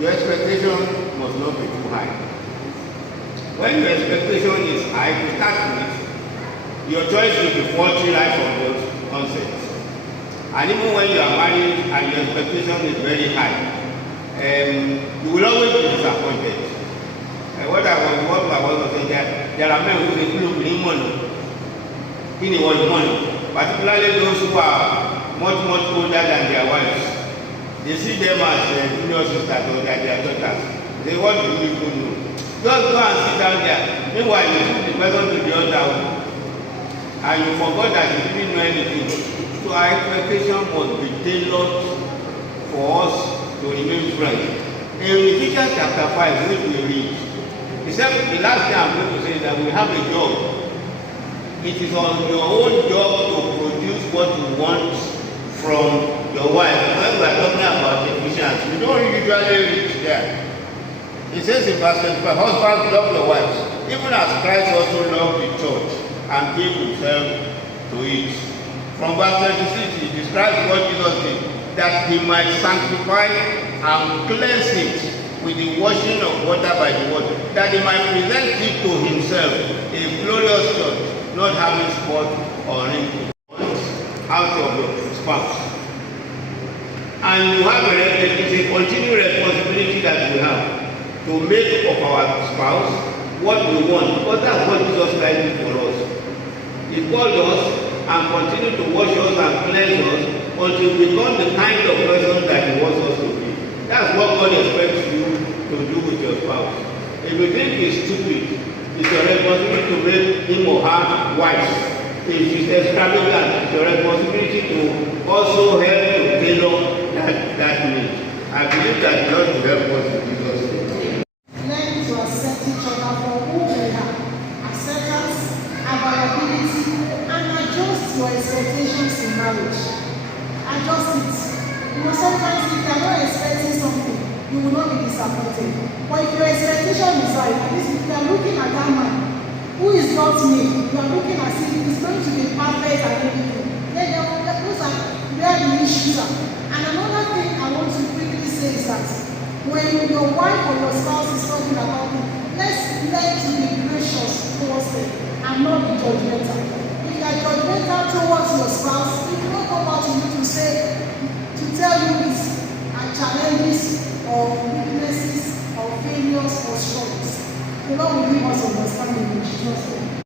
your expectation must not be too high. When your expectation is high to start with, your choice will be faulty right from the onset. And even when you are married and your expectation is very high, you will always be disappointed. What I was saying, there are men who say, look, we need money. He wants money. Particularly those who are much older than their wives. They see them as junior sisters or their daughters. They want to do know. Just go and sit down there. Meanwhile, you put the person to the other one. And you forgot that you didn't know anything. So our expectation must be tailored for us to remain friends. In Ephesians chapter 5, which we read, he said, the last thing I'm going to say is that we have a job. It is on your own job to produce what you want from your wife. When we are talking about Ephesians, we don't usually reach there. It says in verse 25, husbands, love your wives, even as Christ also loved the church and gave himself to it. From verse 26, he describes what Jesus did, that he might sanctify and cleanse it with the washing of water by the word, that he might present it to himself, a glorious church, not having spot or wrinkle out of your spouse. And you have it's a continued responsibility that we have to make of our spouse what we want, because that's what Jesus Christ did for us. He called us and continued to wash us and cleanse us until we become the kind of person that he wants us to be. That's what God expects you to do with your spouse. If you think he's stupid, it's your responsibility to make him or her wise. If she's extravagant, it's your responsibility to also help to tailor that need. I believe that God will help us in Jesus' name. Learn to accept each other for who we are. Acceptance, availability, and adjust your expectations in marriage. Adjust it. Sometimes if you are not expecting something, you will not be disappointed. But if your expectation is right, at least if you are looking at that man who is not me, you are looking as if he is going to be perfect and everything. Then those are where the issues are. And another thing I want to quickly say is that when your wife or your spouse is talking about it, let's learn to be gracious towards them and not be judgmental. If you are judgmental towards your spouse, it will not come out to you to tell you his challenges or weaknesses or failures or struggles. The Lord will give us understanding in Jesus' name.